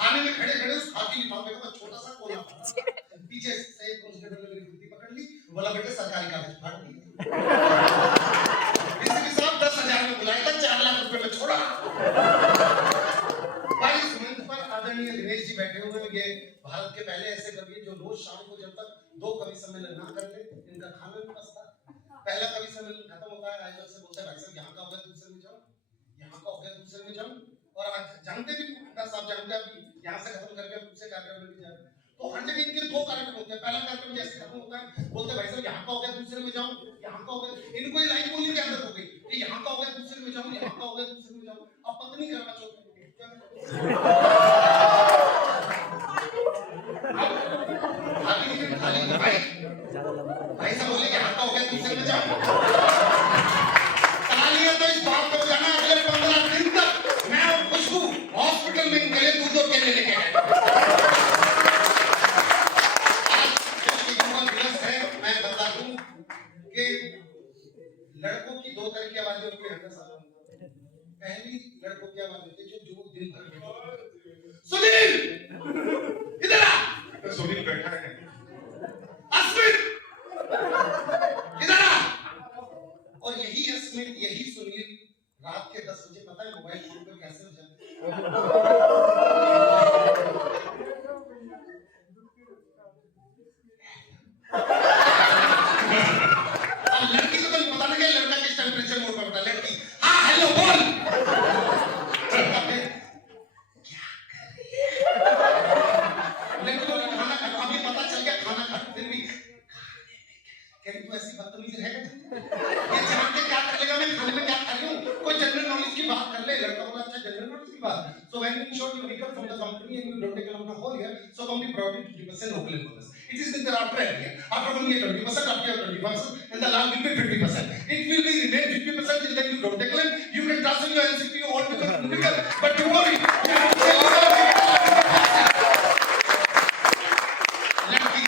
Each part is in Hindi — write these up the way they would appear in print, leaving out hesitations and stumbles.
थाने में खड़े खड़े उस खाकी लिफाफे का छोटा सा कोना पीछे से कांस्टेबल ने मेरी कुर्ती पकड़ ली, बोला बेटे सरकारी कागज फाड़ दिए। डीसीपी साहब 10,000 में बुलाया था, 4 लाख रुपए में छोड़ा। भाई सुमंत पर आदरणीय दिनेश जी बैठे हुए हैं, ये भारत के पहले ऐसे कवि जो रोज शाम को जब तक 2 कवि सम्मेलन ना कर ले इनका खाना नहीं पचता। पहला कवि सम्मेलन खत्म होता है, आयोजक से बोलते हैं भाई साहब यहाँ का हो गया दूसरे में जाओ, यहाँ का हो गया दूसरे में जाओ, और आज जानते भी साहब जानते हैं अभी यहाँ से खत्म करके दूसरे कार्यक्रम में भी जाए। तो हर जगह इनके 2 कार्यक्रम होते हैं। पहला कार्यक्रम जैसे खत्म होता है बोलते भाई साहब यहाँ का हो गया दूसरे में जाओ, यहाँ का हो गया। इनको ये लाइन बोलने की आदत हो गई कि यहाँ का हो गया दूसरे में जाओ, यहाँ का हो गया दूसरे में जाओ। अब पत्नी करना चाहते भाई साहब बोले यहाँ का हो गया दूसरे में जाओ। तालियां तो इस बात को जाना अगले 15 दिन तक मैं और खुशबू हॉस्पिटल में गले दूध और केले लेके आए। मैं बता दूं कि लड़कों की 2 तरह की आवाजें होती है। पहली लड़कों की आवाज होती है जो दिल भर सुनील इधर आ। सुनील बैठा है। अस्मित इधर आ। और यही अस्मित यही सुनील रात के 10 बजे पता है मोबाइल फोन पर कैसे हो जाते हैं। लड़की को तो नहीं पता ना कि लड़का किस टेंपरेचर मोड पर होता है। लड़की हाँ हेलो बोल क्या कर लड़की को खाना खा अभी पता चल गया खाना खा फिर भी कहीं तू ऐसी बदतमीज रहेगा ये जान के क्या कर लेगा मैं खाने में क्या खा रही हूँ। कोई जनरल नॉलेज की बात कर ले। लड़का बोला अच्छा जनरल नॉलेज की बात। So when in short you become from the company and you don't take along the whole year, so company provided 50% local bonus. It is in the after a year. After 1 year 20%, after 20%, and the last will be 50%. It will be remain 50% till then you don't take claim. You can transfer your NCP all because critical, but don't worry. लड़की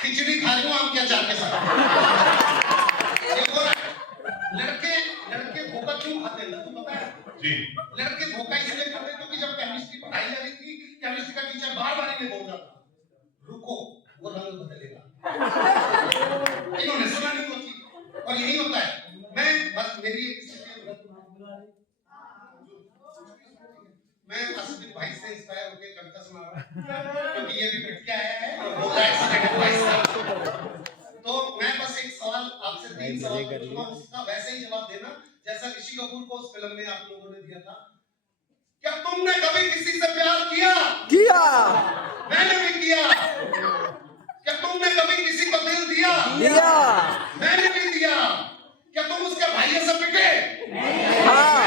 खिचड़ी खा रही हूँ आप क्या चाहते हैं? लड़के धोखा क्यों खाते हैं तुम पता है? जी लड़के धोखा इसलिए खाते हैं क्योंकि जब केमिस्ट्री पढ़ाई जा रही थी केमिस्ट्री का टीचर बार-बार इन्हें बोल रहा था रुको वो रंग बदलेगा। इन्होंने सुना नहीं वो चीज और यही होता है। मैं बस मेरी एक मैं असद भाई से इंस्पायर होकर कविता सुना रहा हूं क्योंकि ये भी बैठ के आया है और बोल रहा है सेकंड भाई साहब। तो मैं बस एक सवाल आपसे 3 सवाल पूछूंगा उसका वैसे ही जवाब देना जैसा ऋषि कपूर को उस फिल्म में आप लोगों ने दिया था। क्या तुमने कभी किसी से प्यार किया? किया। मैंने भी किया। क्या तुमने कभी किसी को दिल दिया? दिया। मैंने भी दिया। क्या तुम उसके भाइयों से पिटे? हाँ।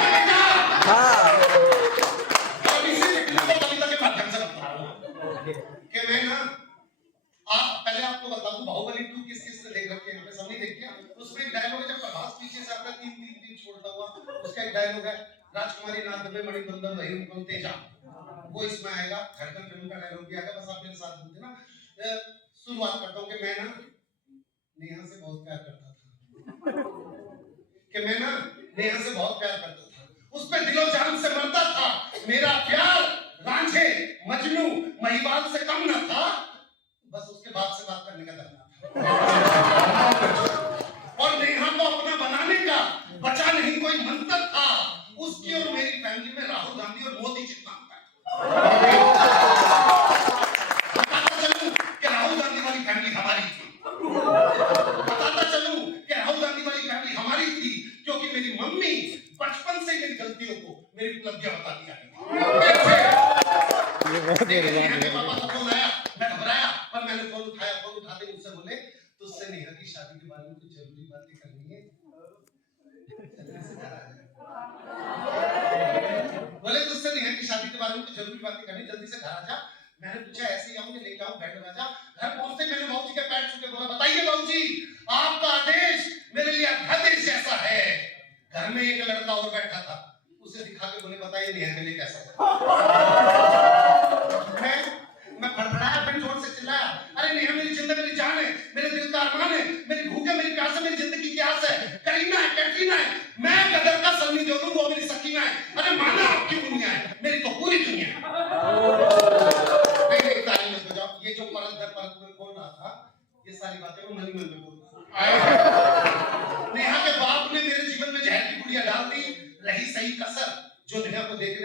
हाँ। और इसी फिल्म को कविता के माध्यम से बताऊंगा कि मैं ना पहले आपको बता दूं बाहुबली 2 किस से देख रखे हैं हमने सब नहीं देखी। उसमें एक डायलॉग है जब प्रभास पीछे से आता है 3 छोड़ता हुआ उसका एक डायलॉग है राजकुमारी नाथ में मणिबंधन वही रूपम तेजा वो इसमें आएगा। धड़कन फिल्म का डायलॉग भी आएगा। बस आप मेरे साथ बोलते ना शुरुआत करता हूं कि मैं ना नेहा से बहुत प्यार करता था कि मैं ना नेहा से बहुत प्यार करता था उस पे दिलो जान से मरता था। मेरा प्यार रांझे मजनू महिवाल से कम न था। बस उसके बाप से बात करने का डर था और नेहा को अपना बनाने का बचा नहीं कोई मंत्र था। उसकी और मेरी फैमिली में राहुल गांधी और मोदी जितना बताता चलूं कि राहुल गांधी वाली फैमिली हमारी थी। बताता चलूं कि राहुल गांधी वाली फैमिली हमारी थी क्योंकि मेरी मम्मी बचपन से मेरी गलतियों को मेरी उपलब्धियां बताती आई। मैं घबराया पर मैंने फोन उठाया। फोन उठाते मुझसे बोले तुझसे नेहा की शादी के बारे में कुछ जरूरी बातें करनी है। बोले तुझसे नेहा की शादी के बारे में कुछ जरूरी बातें करनी जल्दी से घर आ जा। मैंने पूछा ऐसे ही आऊंगे लेके आऊं बैठ राजा। घर पहुंचते मैंने बाबूजी के पैर छू के बोला बताइए बाबूजी आपका आदेश मेरे लिए अध्यादेश जैसा है। घर में एक लड़का और बैठा था उसे दिखा के बोले बताइए नेहा के लिए कैसा मैं फड़फड़ाया फिर जोर से चिल्लाया अरे नेहा मेरी जिंदगी मेरी जान है मेरे दिल का अरमान है मेरी भूख है मेरी प्यास है मेरी जिंदगी की आस है। करीना है कैटरीना है मैं गदर का सन्नी देओल हूं वो मेरी सकीना है। अरे माना आपकी दुनिया है मेरी तो पूरी दुनिया है।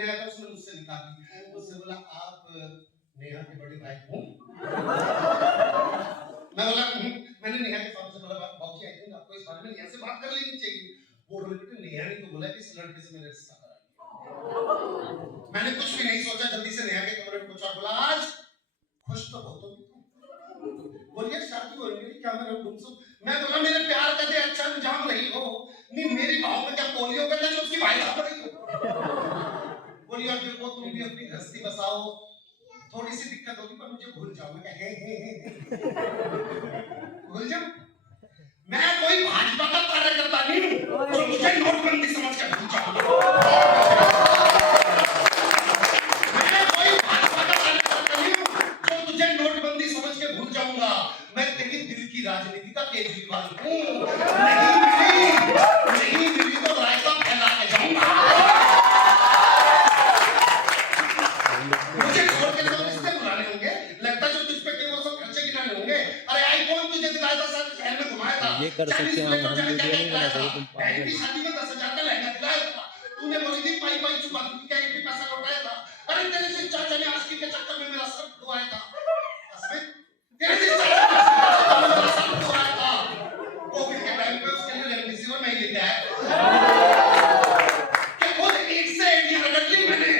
लेने आया था, उसने मुझसे निकाली, उससे बोला आप नेहा के बड़े भाई हो? मैं बोला मैंने नेहा के सामने से बोला बाबू जी आई थिंक आपको इस बारे में नेहा से बात कर लेनी चाहिए। वो बोले बेटे नेहा ने तो बोला कि इस लड़के से मेरा रिश्ता करा। मैंने कुछ भी नहीं सोचा, जल्दी से नेहा के कमरे में पहुंचा, बोला आज खुश तो बहुत होगी तुम, बोलिए शादी हो रही है क्या, मैं गुमसुम। मैं बोला मेरे प्यार का दे अच्छा अंजाम रही हो, नहीं मेरी भाव में क्या पोलियो का जो उसकी भाई साहब रही हो। बोली और देखो तुम भी अपनी हस्ती बसाओ, थोड़ी सी दिक्कत होगी पर मुझे भूल जाओ। मैं कहा भूल जाओ, मैं कोई भाजपा का कार्यकर्ता नहीं हूं जो मुझे नोटबंदी समझ कर भूल जाओ। मैं कोई भाजपा का कार्यकर्ता नहीं हूं जो तुझे नोटबंदी समझ के भूल जाऊंगा। मैं तेरी दिल की राजनीति का केजरीवाल हूं, नहीं मिली तो रायता फैला के जाऊंगा। मुझे छोड़ के तो रिश्ते बुलाने होंगे, लगता जो तुझ पे वो सब खर्चे गिनाने होंगे। अरे आईफोन तुझे दिलाया था, सारे शहर में घुमाया था, ये कर सकते हैं हम वीडियो नहीं बना सकते, तुम बहन की शादी में 10,000 का लहंगा दिलाया था, तूने बोली थी पाई पाई चुका दूंगी, क्या एक भी पैसा लौटाया था? अरे तेरे से चाचा ने आशिकी के चक्कर में मेरा सर धुआया था, तेरे से चाचा ने आशिकी के चक्कर में मेरा सर धुआया था। कोविड के टाइम पे उसके लिए रेमडेसिविर नहीं लेके आया कि खुद एक से एडिया रगड़ ली मैंने,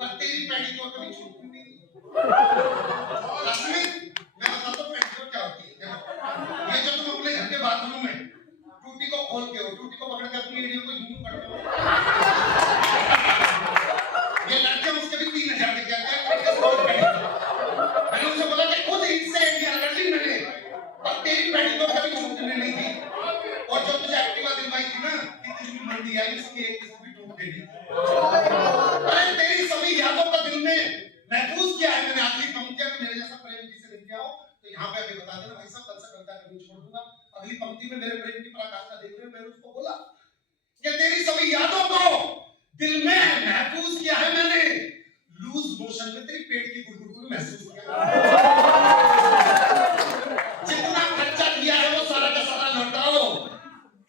पर तेरी पेडिक्योर कभी छूटी नहीं। मैं बताता हूँ पेडिक्योर क्या होती है। देखो ये जो तुम अपने घर के बाथरूम में टूटी को खोल के हो, टूटी को पकड़ के अपनी एडियो को यूं करते हो, ये लड़के उसके भी 3,000 दे जाते हैं। मैंने उससे बोला कि खुद इससे एडिया रगड़ ली मैंने, और तेरी पेडिक्योर कभी छूटने नहीं थी। और जो तुझे एक्टिवा दिलवाई थी ना, कितनी भी मंदी आई उसकी एक किस्त भी टूट गई। अरे तेरी सभी यादों का दिल में महफूज किया है मैंने आखिरी पंक्तियां में, मेरे जैसा प्रेम जी से लिख के आओ तो यहाँ पे अभी बता देना भाई साहब, कल से कविता करनी छोड़ दूंगा। अगली पंक्ति में मेरे प्रेम की पराकाष्ठा देख रहे हो, मैंने उसको बोला कि तेरी सभी यादों को दिल में महफूज किया है मैंने, लूज मोशन में तेरी पेट की गुड़गुड़ को महसूस किया। जितना खर्चा किया है वो सारा का सारा लौटाओ,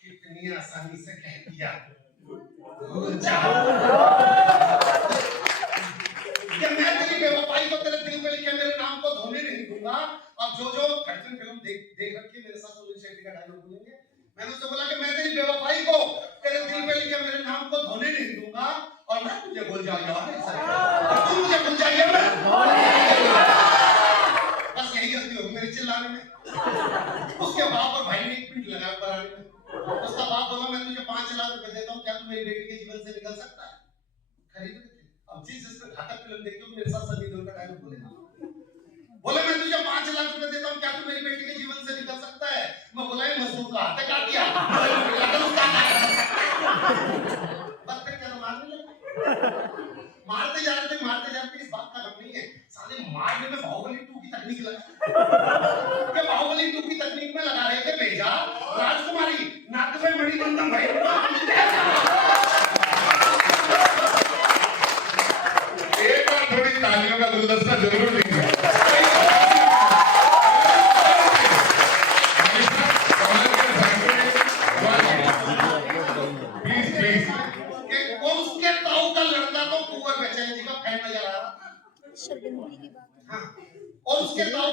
कितनी आसानी से कह दिया भूल जाओ। कि मैं तेरी बेवफाई को तेरे दिल पे लिखे मेरे नाम को धोने नहीं दूंगा। अब जो खर्चन फिल्म देख रखी मेरे साथ सुनील शेट्टी का डायलॉग बोलेंगे, मैंने उससे बोला कि मैं तेरी बेवफाई को तेरे दिल पे लिखे मेरे नाम को धोने नहीं दूंगा, और मैं तुझे भूल जाऊंगा, और तू मुझे भूल जाइए। मैं बस यही गलती होगी मेरे चिल्लाने में। उसके बाप और भाई ने 1 मिनट लगा बनाने में। उसका बाप बोला मैं तुझे 5 लाख रुपए देता हूँ, क्या तू मेरी बेटी के जीवन से निकल सकता है? खरीद लेते। अब जिसने घातक फिल्म देखी हो मेरे साथ सनी देओल का डायलॉग बोलेगा, बोले मैं तुझे 5 लाख रुपए देता हूँ, क्या तू मेरी बेटी के जीवन से निकल सकता है? मैं बोला ये मजदूर का हाथ काट दिया, बस फिर क्या मारने लगा। मारते जाते इस बात का गम नहीं है, साले मारने में बाहुबली 2 की तकनीक लगा के बाहुबली 2 की तकनीक में लगा रहे थे भेजा राजकुमारी नाक में मणिबंधन भाई। एक बार थोड़ी तालियों का गुलदस्ता जरूर दीजिए। उसके ताऊ का लड़का तो कुंवर बेचैन जी का फैन नजर आ रहा, हाँ, और उसके ताऊ